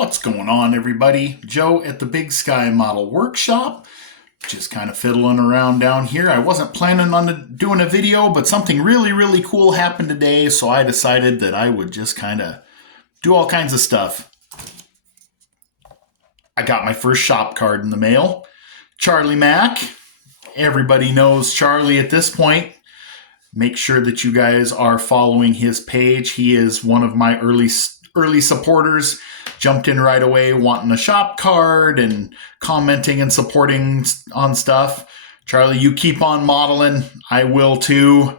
What's going on, everybody? Joe at the Big Sky Model Workshop. Just kind of fiddling around down here. I wasn't planning on doing a video, but something really cool happened today, so I decided that I would just kind of do all kinds of stuff. I got my first shop card in the mail. Charlie Mack. Everybody knows Charlie at this point. Make sure that you guys are following his page. He is one of my early supporters. Jumped in right away wanting a shop card and commenting and supporting on stuff. Charlie, you keep on modeling. I will too.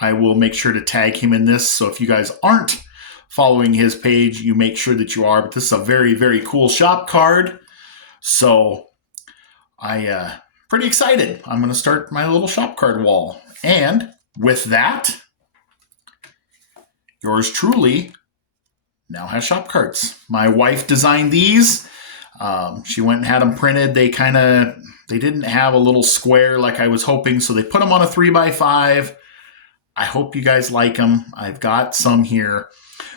I will make sure to tag him in this. So if you guys aren't following his page, you make sure that you are. But this is a very cool shop card. So pretty excited. I'm going to start my little shop card wall. And with that, yours truly now has shop cards. My wife designed these. She went and had them printed. They didn't have a little square like I was hoping, so they put them on a 3x5. I hope you guys like them. I've got some here.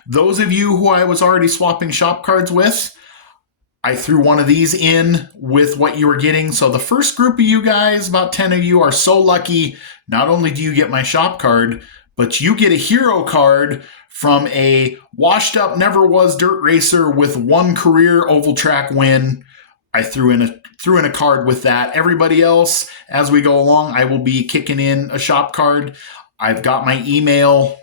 Those of you who I was already swapping shop cards with, I threw one of these in with what you were getting. So the first group of you guys, about 10 of you, are so lucky. Not only do you get my shop card, but you get a hero card from a washed up, never was dirt racer with one career oval track win. I threw in a card with that. Everybody else, as we go along, I will be kicking in a shop card. I've got my email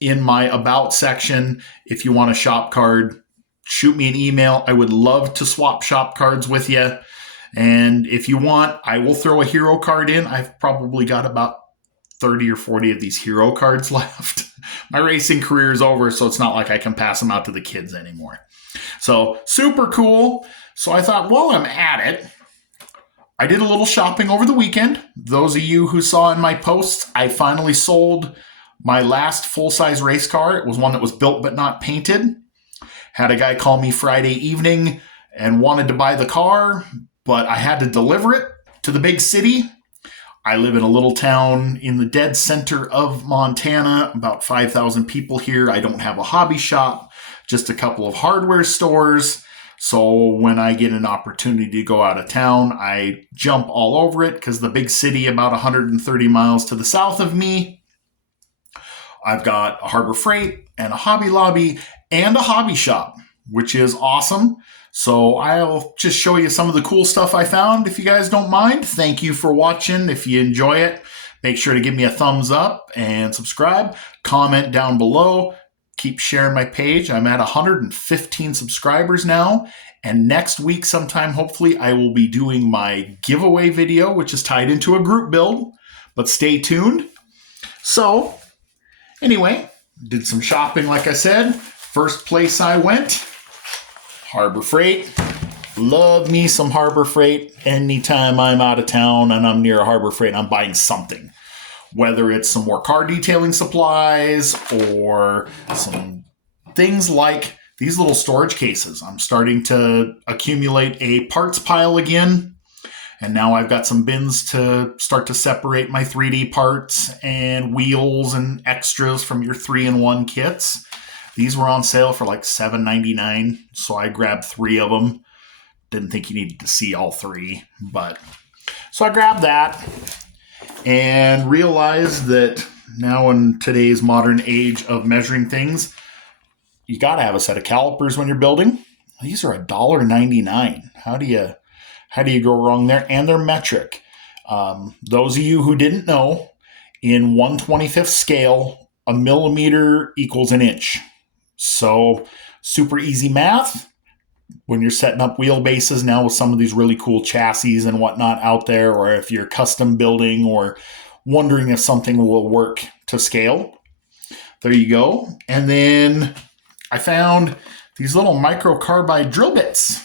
in my about section. If you want a shop card, shoot me an email. I would love to swap shop cards with you. And if you want, I will throw a hero card in. I've probably got about 30 or 40 of these hero cards left. My racing career is over, so it's not like I can pass them out to the kids anymore. So super cool. So I thought, while I'm at it, I did a little shopping over the weekend. Those of you who saw in my posts, I finally sold my last full-size race car. It was one that was built but not painted. Had a guy call me Friday evening and wanted to buy the car, but I had to deliver it to the big city. I live in a little town in the dead center of Montana, about 5,000 people here. I don't have a hobby shop, just a couple of hardware stores. So when I get an opportunity to go out of town, I jump all over it because the big city about 130 miles to the south of me, I've got a Harbor Freight and a Hobby Lobby and a hobby shop, which is awesome. So I'll just show you some of the cool stuff I found, if you guys don't mind. Thank you for watching. If you enjoy it, make sure to give me a thumbs up and subscribe. Comment down below. Keep sharing my page. I'm at 115 subscribers now. And next week sometime, hopefully, I will be doing my giveaway video, which is tied into a group build. But stay tuned. So anyway, did some shopping, like I said. First place I went, Harbor Freight. Love me some Harbor Freight. Anytime I'm out of town and I'm near a Harbor Freight, I'm buying something. Whether it's some more car detailing supplies or some things like these little storage cases. I'm starting to accumulate a parts pile again. And now I've got some bins to start to separate my 3D parts and wheels and extras from your 3-in-1 kits. These were on sale for like $7.99, so I grabbed 3 of them. Didn't think you needed to see all 3, but so I grabbed that and realized that now in today's modern age of measuring things, you got to have a set of calipers when you're building. These are $1.99. How do you go wrong there? And they're metric. Those of you who didn't know, in 1/25th scale, a millimeter equals an inch. So super easy math when you're setting up wheelbases now with some of these really cool chassis and whatnot out there, or if you're custom building or wondering if something will work to scale. There you go. And then I found these little microcarbide drill bits.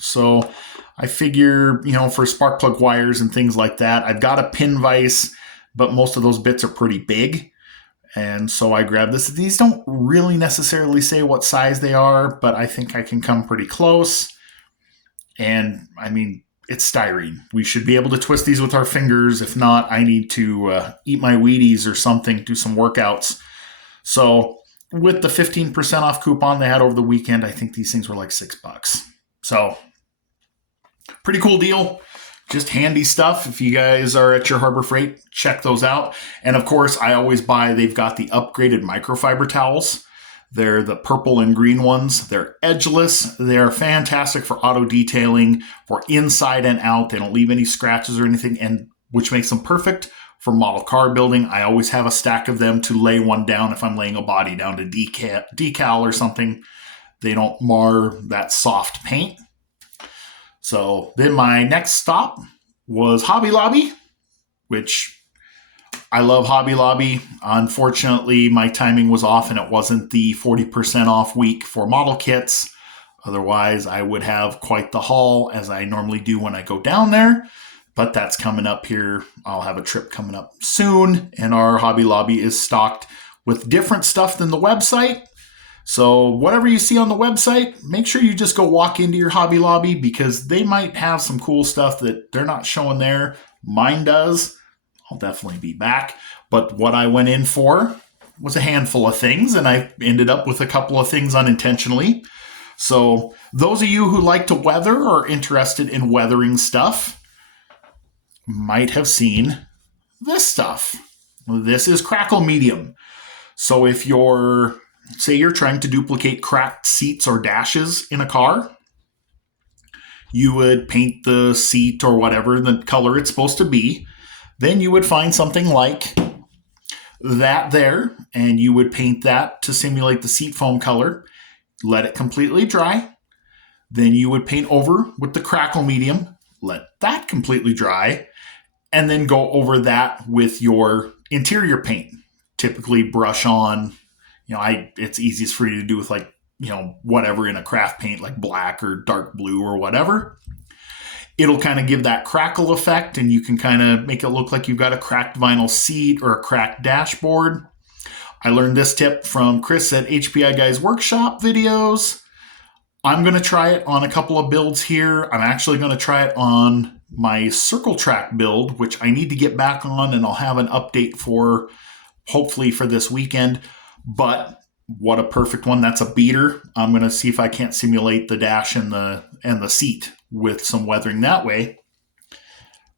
So I figure, for spark plug wires and things like that, I've got a pin vise, but most of those bits are pretty big. And so I grabbed this. These don't really necessarily say what size they are, but I think I can come pretty close. And I mean, it's styrene. We should be able to twist these with our fingers. If not, I need to eat my Wheaties or something, do some workouts. So with the 15% off coupon they had over the weekend, I think these things were like $6. So pretty cool deal. Just handy stuff. If you guys are at your Harbor Freight, check those out. And of course, I always buy, they've got the upgraded microfiber towels. They're the purple and green ones. They're edgeless. They're fantastic for auto detailing, for inside and out. They don't leave any scratches or anything, and which makes them perfect for model car building. I always have a stack of them to lay one down if I'm laying a body down to decal or something. They don't mar that soft paint. So then my next stop was Hobby Lobby, which I love Hobby Lobby. Unfortunately, my timing was off and it wasn't the 40% off week for model kits. Otherwise, I would have quite the haul as I normally do when I go down there. But that's coming up here. I'll have a trip coming up soon, and our Hobby Lobby is stocked with different stuff than the website. So whatever you see on the website, make sure you just go walk into your Hobby Lobby because they might have some cool stuff that they're not showing there. Mine does. I'll definitely be back. But what I went in for was a handful of things, and I ended up with a couple of things unintentionally. So those of you who like to weather or are interested in weathering stuff might have seen this stuff. This is Crackle Medium. So if say you're trying to duplicate cracked seats or dashes in a car, you would paint the seat or whatever the color it's supposed to be. Then you would find something like that there, and you would paint that to simulate the seat foam color, let it completely dry. Then you would paint over with the Crackle Medium, let that completely dry, and then go over that with your interior paint. Typically brush on, it's easiest for you to do with whatever in a craft paint, like black or dark blue or whatever. It'll kind of give that crackle effect, and you can kind of make it look like you've got a cracked vinyl seat or a cracked dashboard. I learned this tip from Chris at HPI Guys Workshop videos. I'm going to try it on a couple of builds here. I'm actually going to try it on my Circle Track build, which I need to get back on, and I'll have an update for hopefully for this weekend. But what a perfect one. That's a beater. I'm going to see if I can't simulate the dash and the seat with some weathering that way.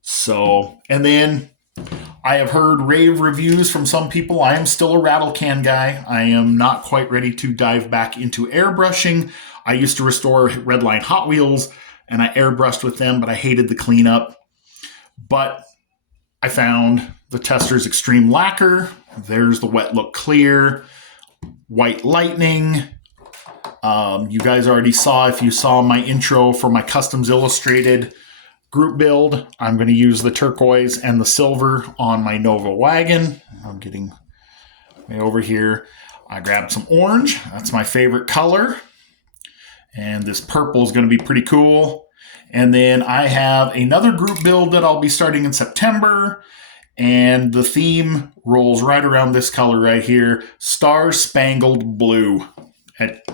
So, and then I have heard rave reviews from some people. I am still a rattle can guy. I am not quite ready to dive back into airbrushing. I used to restore Redline Hot Wheels and I airbrushed with them, but I hated the cleanup. But I found the Testors Extreme Lacquer. There's the Wet Look Clear, White Lightning. You guys already saw, if you saw my intro for my Customs Illustrated group build, I'm going to use the turquoise and the silver on my Nova wagon. I'm getting way over here. I grabbed some orange. That's my favorite color. And this purple is going to be pretty cool. And then I have another group build that I'll be starting in September. And the theme rolls right around this color right here, Star Spangled Blue. At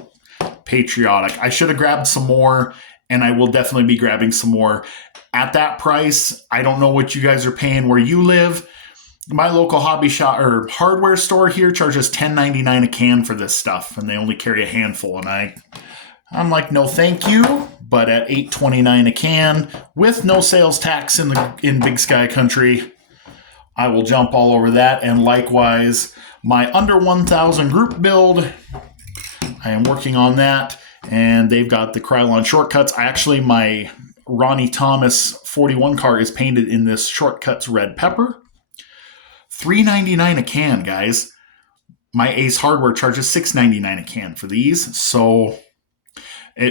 Patriotic. I should have grabbed some more, and I will definitely be grabbing some more. At that price, I don't know what you guys are paying where you live. My local hobby shop or hardware store here charges $10.99 a can for this stuff, and they only carry a handful. And I'm like, no, thank you. But at $8.29 a can with no sales tax in Big Sky Country, I will jump all over that. And likewise, my under 1,000 group build, I am working on that. And they've got the Krylon shortcuts. My Ronnie Thomas 41 car is painted in this Shortcuts red pepper. $3.99 a can, guys. My Ace Hardware charges $6.99 a can for these. So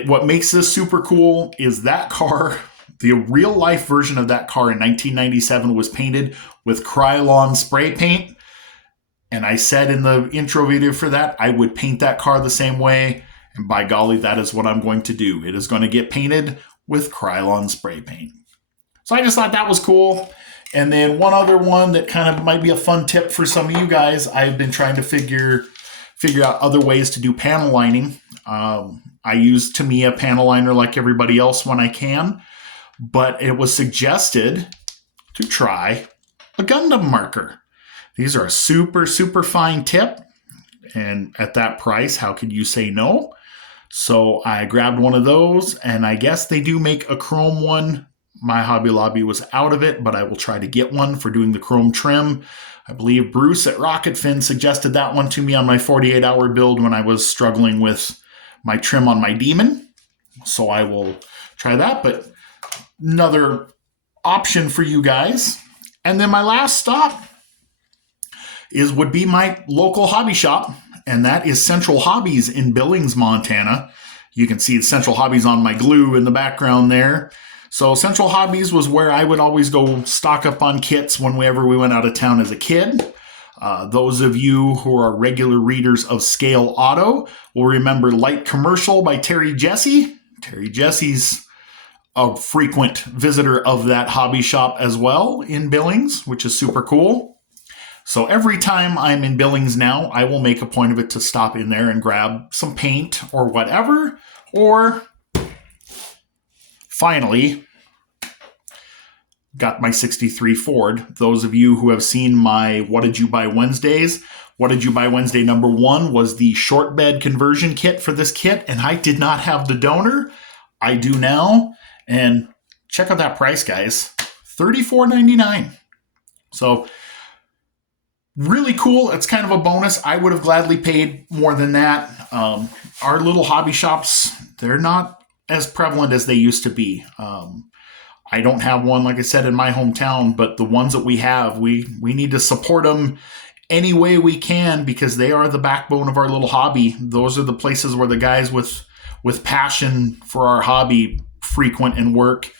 what makes this super cool is that car, the real life version of that car in 1997 was painted with Krylon spray paint. And I said in the intro video for that, I would paint that car the same way. And by golly, that is what I'm going to do. It is going to get painted with Krylon spray paint. So I just thought that was cool. And then one other one that kind of might be a fun tip for some of you guys. I've been trying to figure out other ways to do panel lining. I use Tamiya panel liner like everybody else when I can. But it was suggested to try a Gundam marker. These are a super, super fine tip. And at that price, how could you say no? So I grabbed one of those, and I guess they do make a chrome one. My Hobby Lobby was out of it, but I will try to get one for doing the chrome trim. I believe Bruce at Rocket Fin suggested that one to me on my 48-hour build when I was struggling with my trim on my Demon. So I will try that, but another option for you guys. And then my last stop would be my local hobby shop, and that is Central Hobbies in Billings, Montana. You can see Central Hobbies on my glue in the background there. So Central Hobbies was where I would always go stock up on kits whenever we went out of town as a kid. Those of you who are regular readers of Scale Auto will remember Light Commercial by Terry Jesse. Terry Jesse's a frequent visitor of that hobby shop as well in Billings, which is super cool. So every time I'm in Billings now, I will make a point of it to stop in there and grab some paint or whatever. Or finally, got my 63 Ford. Those of you who have seen my What Did You Buy Wednesdays, What Did You Buy Wednesday number 1 was the short bed conversion kit for this kit, and I did not have the donor. I do now. And check out that price, guys. $34.99. So really cool. It's kind of a bonus. I would have gladly paid more than that. Our little hobby shops, they're not as prevalent as they used to be. I don't have one, like I said, in my hometown, but the ones that we have, we need to support them any way we can because they are the backbone of our little hobby. Those are the places where the guys with passion for our hobby frequent and work.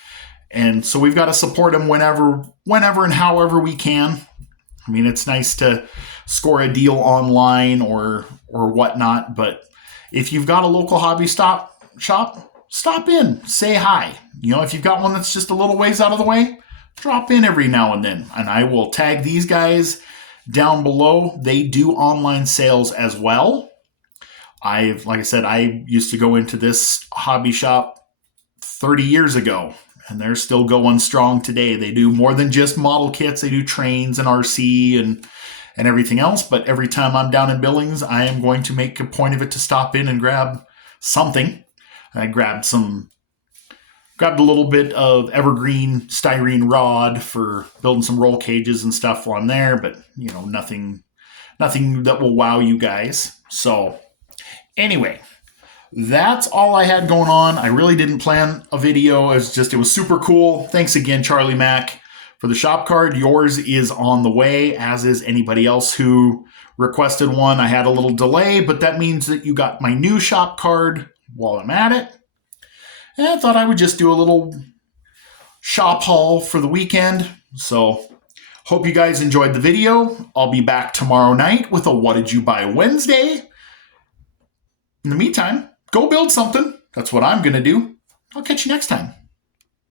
And so we've got to support them whenever and however we can. I mean, it's nice to score a deal online or whatnot, but if you've got a local hobby shop, stop in, say hi. You know, if you've got one that's just a little ways out of the way, drop in every now and then, and I will tag these guys down below. They do online sales as well. Like I said, I used to go into this hobby shop 30 years ago, and they're still going strong today. They do more than just model kits. They do trains and RC and everything else. But every time I'm down in Billings, I am going to make a point of it to stop in and grab something. I grabbed a little bit of evergreen styrene rod for building some roll cages and stuff while I'm there, but you know, nothing that will wow you guys. So anyway, that's all I had going on. I really didn't plan a video. It was super cool. Thanks again, Charlie Mack, for the shop card. Yours is on the way, as is anybody else who requested one. I had a little delay, but that means that you got my new shop card while I'm at it. And I thought I would just do a little shop haul for the weekend. So hope you guys enjoyed the video. I'll be back tomorrow night with a What Did You Buy Wednesday. In the meantime, go build something. That's what I'm going to do. I'll catch you next time.